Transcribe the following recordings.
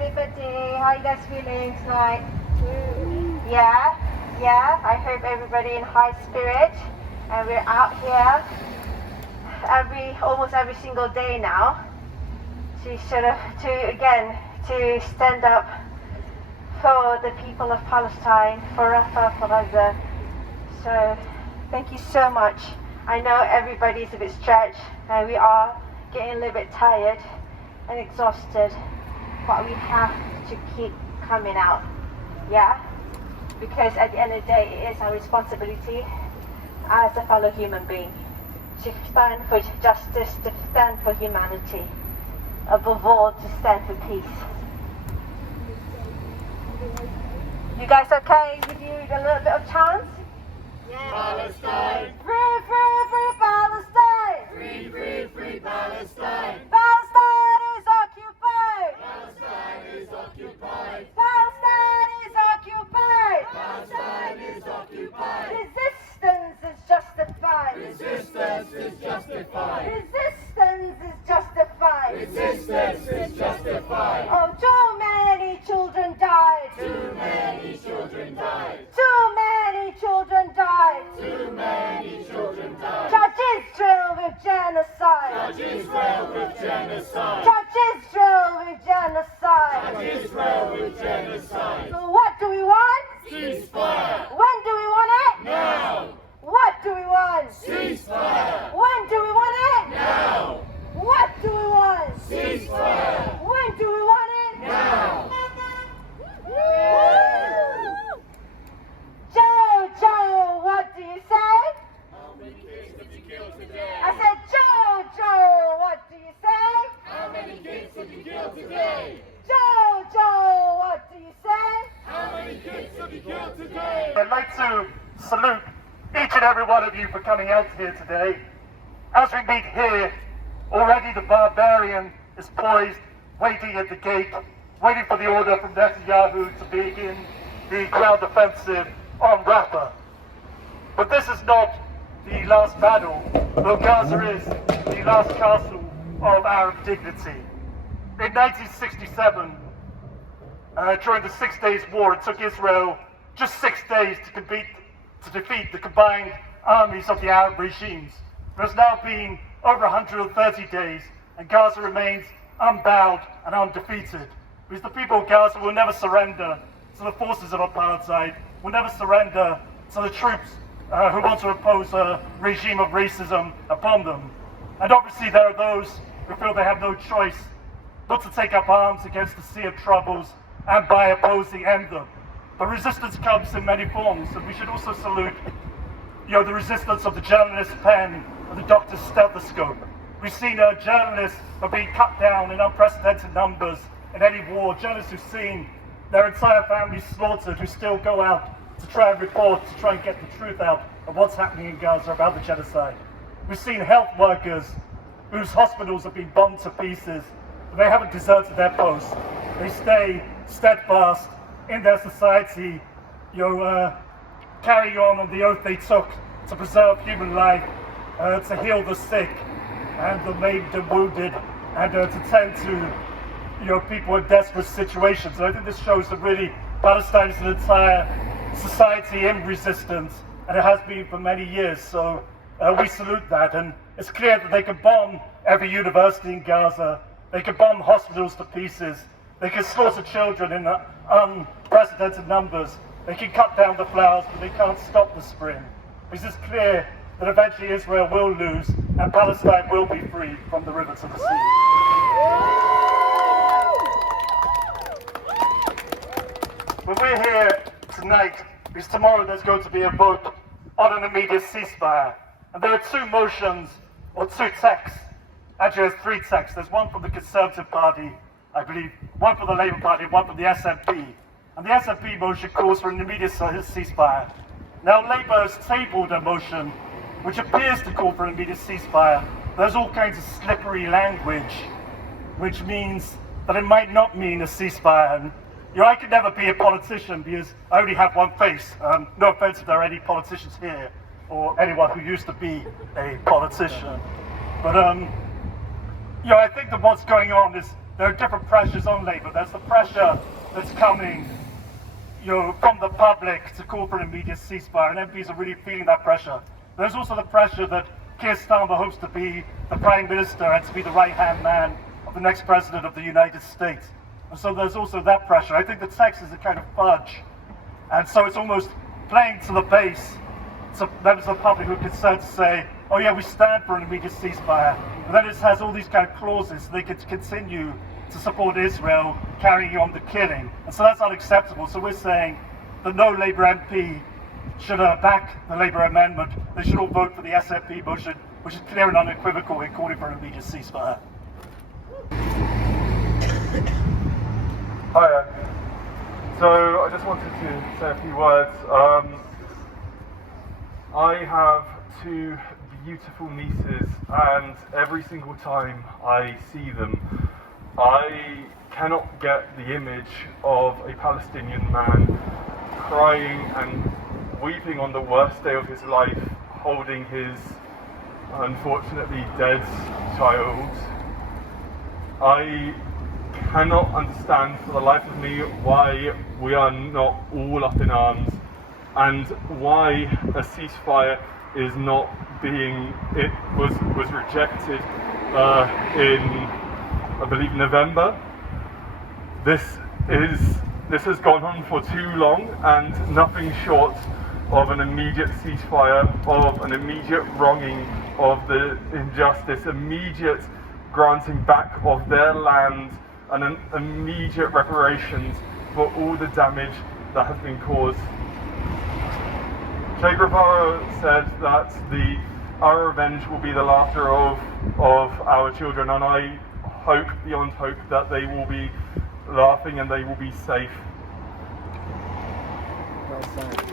everybody. How you guys feeling tonight? Yeah. I hope everybody in high spirit. And we're out here almost every single day now to stand up for the people of Palestine, for Rafah, for Gaza. So thank you so much. I know everybody's a bit stretched and we are getting a little bit tired and exhausted, but we have to keep coming out, yeah? Because at the end of the day, it is our responsibility as a fellow human being to stand for justice, to stand for humanity, above all, to stand for peace. You guys okay? Give you a little bit of chance? Yeah. Palestine! Free, free, free Palestine! Free, free, free Palestine! Palestine is occupied! Palestine is occupied! Palestine is occupied! Palestine is occupied! Resistance is justified! Resistance is justified! Resistance is justified! Resistance is justified! Oh, too many children died! Too many children died! Too many children died! Too many children died! Judge Israel with genocide! Judge Israel with genocide! Judge Israel with genocide! Judge Israel with genocide! So what do we want? Ceasefire! When do we want it? Now! What do we want? Ceasefire! When do we want it? Now! What do we want? Ceasefire! When do we want it? Now! Joe, what do you say? How many kids have you killed today? I said, Joe, what do you say? How many kids have you killed today? Joe, what do you say? How many kids have you killed today? I'd like to salute each and every one of you for coming out here today. As we meet here, already the barbarian is poised, waiting at the gate, waiting for the order from Netanyahu to begin the ground offensive on Rafah. But this is not the last battle, though Gaza is the last castle of Arab dignity. In 1967, during the 6 Days War, it took Israel just 6 days to defeat the combined armies of the Arab regimes. It has now been over 130 days, and Gaza remains unbowed and undefeated, because the people of Gaza will never surrender to the forces of apartheid, will never surrender to the troops who want to impose a regime of racism upon them. And obviously there are those who feel they have no choice but to take up arms against the sea of troubles and by opposing end them. But resistance comes in many forms, and we should also salute the resistance of the journalist's pen and the doctor's stethoscope. We've seen journalists are being cut down in unprecedented numbers in any war, journalists who've seen their entire families slaughtered, who still go out to try and report, to try and get the truth out of what's happening in Gaza about the genocide. We've seen health workers whose hospitals have been bombed to pieces, but they haven't deserted their posts. They stay steadfast in their society, carrying on the oath they took to preserve human life, to heal the sick and the maimed and wounded, and to tend to people in desperate situations. And I think this shows that really Palestine is an entire society in resistance, and it has been for many years. So we salute that, and it's clear that they can bomb every university in Gaza, they can bomb hospitals to pieces, they can slaughter children in unprecedented numbers, they can cut down the flowers, but they can't stop the spring. Because it's clear that eventually Israel will lose and Palestine will be free from the river to the sea. But we're here tonight because tomorrow there's going to be a vote on an immediate ceasefire. And there are two motions, or two texts. Actually, there's three texts. There's one from the Conservative Party, I believe, one from the Labour Party, one from the SNP. And the SNP motion calls for an immediate ceasefire. Now, Labour has tabled a motion which appears to call for an immediate ceasefire. There's all kinds of slippery language, which means that it might not mean a ceasefire. And I could never be a politician because I only have one face. No offense if there are any politicians here or anyone who used to be a politician. But I think that what's going on is there are different pressures on Labour. There's the pressure that's coming, from the public to call for an immediate ceasefire, and MPs are really feeling that pressure. There's also the pressure that Keir Starmer hopes to be the Prime Minister and to be the right-hand man of the next President of the United States. And so there's also that pressure. I think the text is a kind of fudge, and so it's almost playing to the base. So members of the public who are concerned to say, oh yeah, we stand for an immediate ceasefire, but then it has all these kind of clauses so they can continue to support Israel carrying on the killing. And so that's unacceptable. So we're saying that no Labour MP should back the Labour amendment. They should all vote for the SNP motion, which is clear and unequivocal in calling for an immediate ceasefire. Hiya. So I just wanted to say a few words. I have two beautiful nieces, and every single time I see them, I cannot get the image of a Palestinian man crying and weeping on the worst day of his life, holding his unfortunately dead child. I cannot understand for the life of me why we are not all up in arms, and why a ceasefire is not being, it was rejected in, I believe, November. This has gone on for too long, and nothing short of an immediate ceasefire, of an immediate wronging of the injustice, immediate granting back of their land, and an immediate reparations for all the damage that has been caused. Che Guevara said that our revenge will be the laughter of our children, and I hope, beyond hope, that they will be laughing and they will be safe. Well said.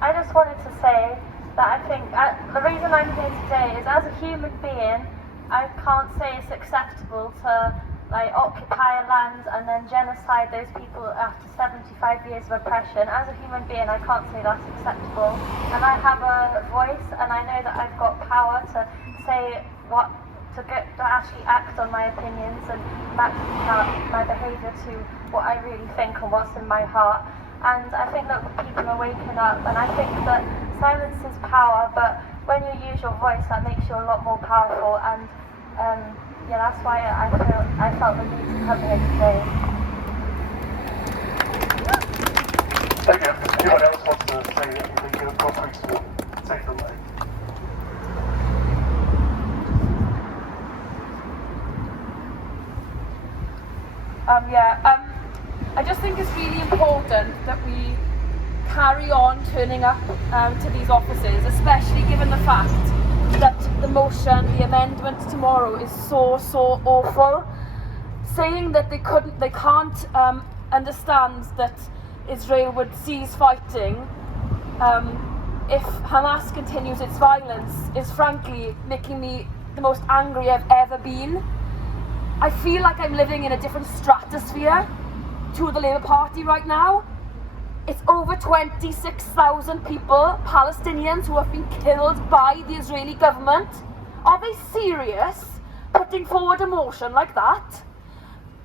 I just wanted to say that I think the reason I'm here today is, as a human being, I can't say it's acceptable to occupy a land and then genocide those people after 75 years of oppression. As a human being, I can't say that's acceptable, and I have a voice, and I know that I've got power to say to actually act on my opinions and match my behaviour to what I really think and what's in my heart. And I think that people are waking up, and I think that silence is power, but when you use your voice, that makes you a lot more powerful. And yeah, that's why I felt the need to come here today. Thank you. If anyone else wants to say anything, feel free to take the mic. I just think it's really important that we carry on turning up to these offices, especially given the fact that the motion, the amendment tomorrow is so awful. Saying that they can't understand that Israel would cease fighting if Hamas continues its violence is frankly making me the most angry I've ever been. I feel like I'm living in a different stratosphere to the Labour Party right now. It's over 26,000 people, Palestinians, who have been killed by the Israeli government. Are they serious putting forward a motion like that?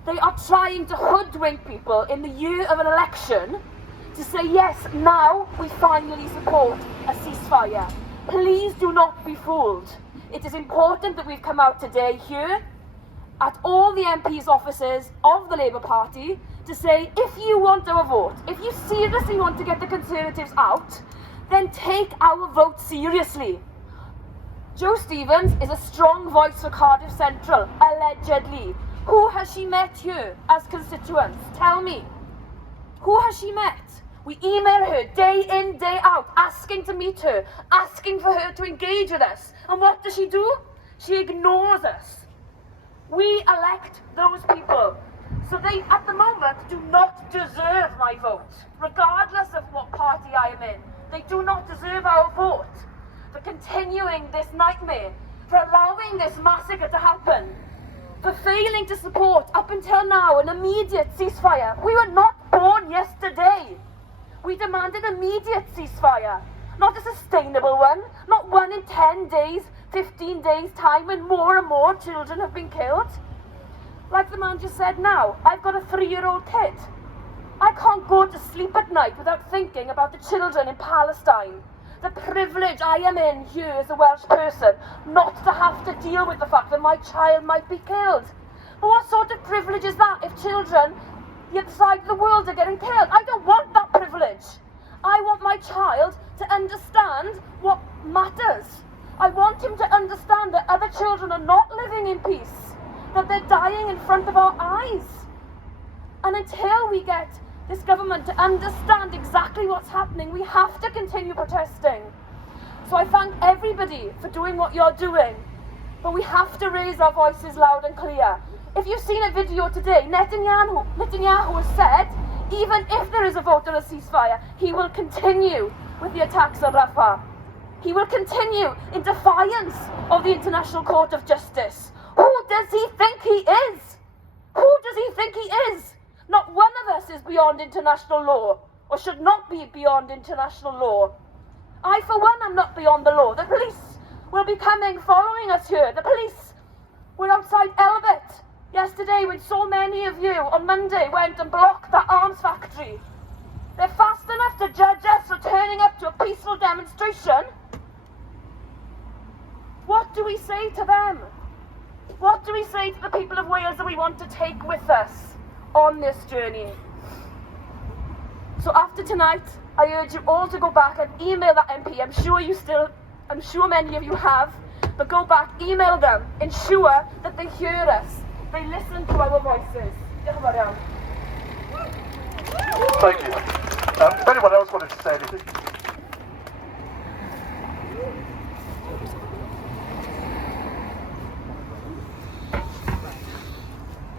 They are trying to hoodwink people in the year of an election to say, yes, now we finally support a ceasefire. Please do not be fooled. It is important that we've come out today here at all the MPs' offices of the Labour Party to say, if you want our vote, if you seriously want to get the Conservatives out, then take our vote seriously. Jo Stevens is a strong voice for Cardiff Central, allegedly. Who has she met here as constituents? Tell me. Who has she met? We email her day in, day out, asking to meet her, asking for her to engage with us. And what does she do? She ignores us. We elect those people. So they, at the moment, do not deserve my vote, regardless of what party I am in. They do not deserve our vote for continuing this nightmare, for allowing this massacre to happen, for failing to support, up until now, an immediate ceasefire. We were not born yesterday. We demanded immediate ceasefire. not a sustainable one, not one in 10 days, 15 days time when more and more children have been killed. Like the man just said now, I've got a 3-year-old kid. I can't go to sleep at night without thinking about the children in Palestine. The privilege I am in here as a Welsh person, not to have to deal with the fact that my child might be killed. But what sort of privilege is that if children the other side of the world are getting killed? I don't want that privilege. I want my child to understand what matters. I want him to understand that other children are not living in peace, that they're dying in front of our eyes. And until we get this government to understand exactly what's happening, we have to continue protesting. So I thank everybody for doing what you're doing, but we have to raise our voices loud and clear. If you've seen a video today, Netanyahu has said, even if there is a vote on a ceasefire, he will continue with the attacks on Rafah. He will continue in defiance of the International Court of Justice. Who does he think he is? Who does he think he is? Not one of us is beyond international law, or should not be beyond international law. I, for one, am not beyond the law. The police will be coming, following us here. The police were outside Elbit yesterday when so many of you on Monday went and blocked that arms factory. They're fast enough to judge us for turning up to a peaceful demonstration. What do we say to them? What do we say to the people of Wales that we want to take with us on this journey? So after tonight, I urge you all to go back and email that MP. I'm sure many of you have, but go back, email them, ensure that they hear us, they listen to our voices. Thank you. If anyone else wanted to say anything?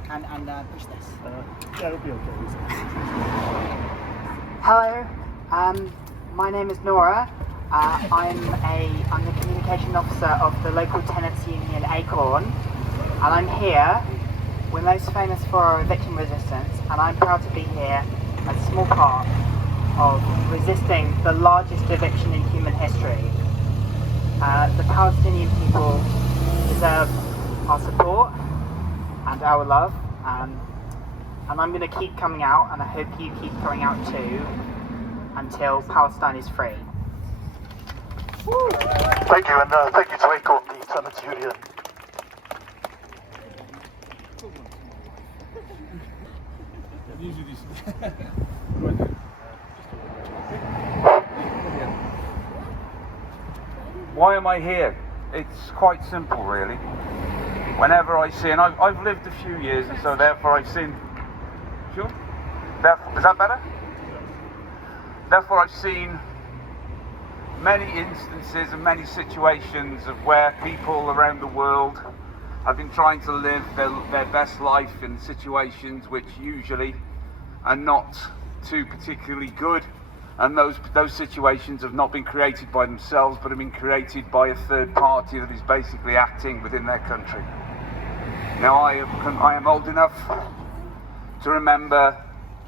And push this. Yeah, it'll be okay. Hello, my name is Nora. I'm the communication officer of the local tenants union Acorn, and I'm here. We're most famous for our eviction resistance, and I'm proud to be here as a small part of resisting the largest eviction in human history. The Palestinian people deserve our support and our love, and I'm going to keep coming out, and I hope you keep coming out too, until Palestine is free. Thank you, and thank you to Acorn, the tenants union. Why am I here? It's quite simple, really. Whenever I see, and I've lived a few years, and so therefore I've seen. Sure? Is that better? Therefore I've seen many instances and many situations of where people around the world have been trying to live their best life in situations which usually are not too particularly good, and those situations have not been created by themselves but have been created by a third party that is basically acting within their country. Now I am old enough to remember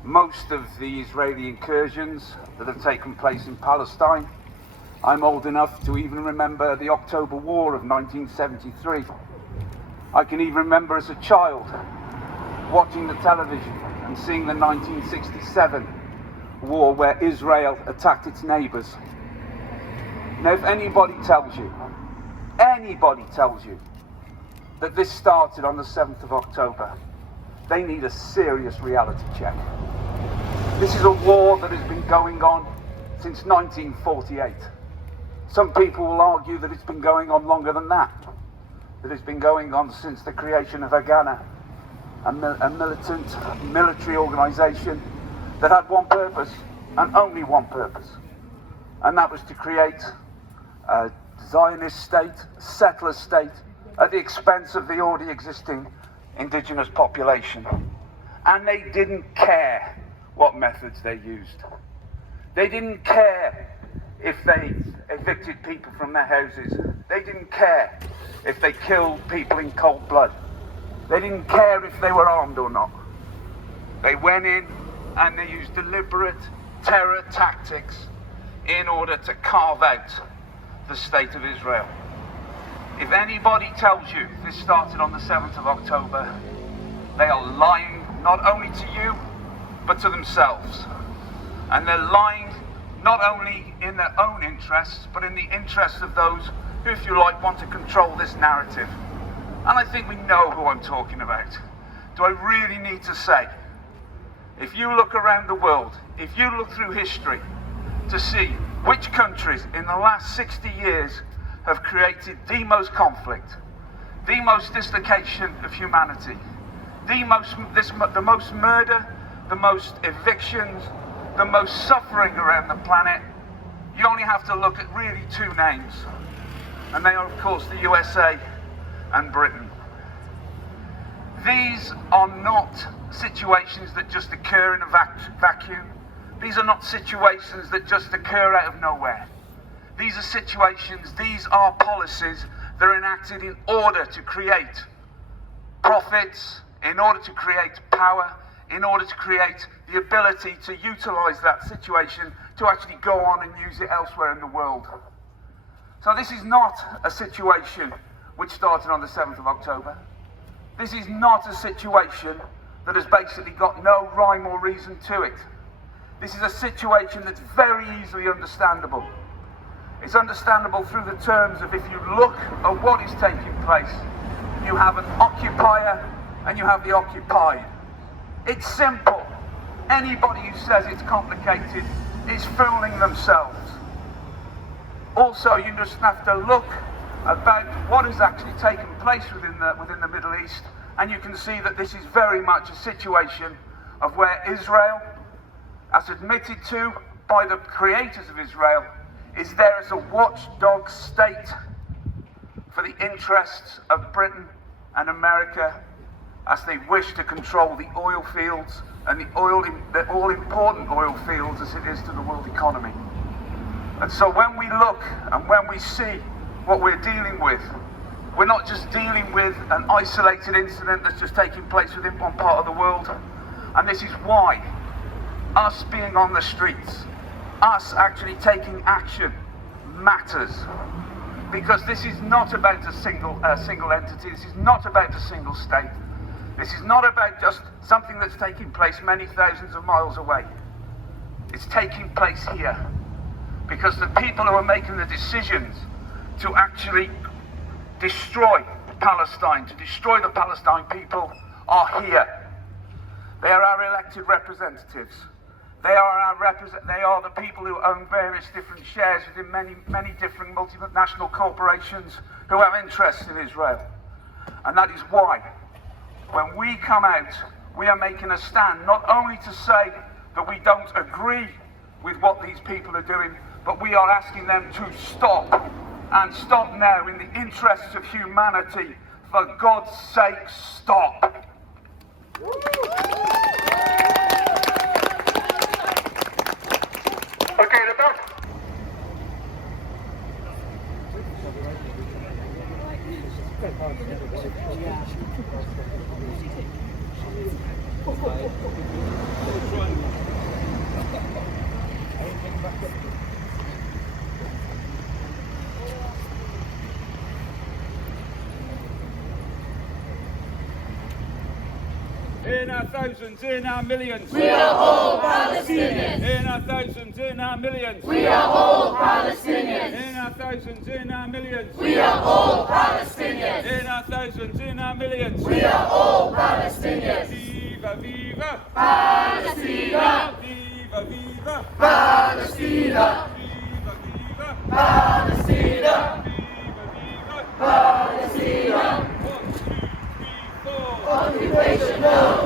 most of the Israeli incursions that have taken place in Palestine. I'm old enough to even remember the October War of 1973. I can even remember as a child watching the television and seeing the 1967 war where Israel attacked its neighbours. Now if anybody tells you that this started on the 7th of October, they need a serious reality check. This is a war that has been going on since 1948. Some people will argue that it's been going on longer than that it's been going on since the creation of Haganah, a militant military organisation that had one purpose, and only one purpose, and that was to create a Zionist state, a settler state, at the expense of the already existing indigenous population. And they didn't care what methods they used. They didn't care if they evicted people from their houses. They didn't care if they killed people in cold blood. They didn't care if they were armed or not. They went in and they used deliberate terror tactics in order to carve out the state of Israel. If anybody tells you this started on the 7th of October, they are lying not only to you, but to themselves. And they're lying not only in their own interests, but in the interests of those who, if you like, want to control this narrative. And I think we know who I'm talking about. Do I really need to say? If you look around the world, if you look through history to see which countries in the last 60 years have created the most conflict, the most dislocation of humanity, the most murder, the most evictions, the most suffering around the planet, you only have to look at really two names. And they are, of course, the USA and Britain. These are not situations that just occur in a vacuum. These are not situations that just occur out of nowhere. These are situations, these are policies that are enacted in order to create profits, in order to create power, in order to create the ability to utilize that situation to actually go on and use it elsewhere in the world. So this is not a situation which started on the 7th of October. This is not a situation that has basically got no rhyme or reason to it. This is a situation that's very easily understandable. It's understandable through the terms of, if you look at what is taking place, you have an occupier and you have the occupied. It's simple. Anybody who says it's complicated is fooling themselves. Also, you just have to look about what has actually taken place within the Middle East, and you can see that this is very much a situation of where Israel, as admitted to by the creators of Israel, is there as a watchdog state for the interests of Britain and America, as they wish to control the oil fields and the all-important oil fields as it is to the world economy. And so when we look and when we see what we're dealing with, we're not just dealing with an isolated incident that's just taking place within one part of the world. And this is why us being on the streets, us actually taking action matters. Because this is not about a single entity, this is not about a single state. This is not about just something that's taking place many thousands of miles away. It's taking place here. Because the people who are making the decisions to actually destroy Palestine, to destroy the Palestine people, are here. They are our elected representatives. They are the people who own various different shares within many different multinational corporations who have interests in Israel. And that is why, when we come out, we are making a stand, not only to say that we don't agree with what these people are doing, but we are asking them to stop, and stop now in the interests of humanity. For God's sake, stop. Okay, the back. In our thousands, in our millions, We are all Palestinians. in our thousands, in our millions, We are all Palestinians. in our thousands, in our millions, We are all Palestinians. in our thousands, in our millions. We are all Palestinians. Viva, viva, Palestina. viva, viva, Palestina. viva, viva, Palestina. viva, viva. Palestina. 1, 2, 3, 4. Occupation no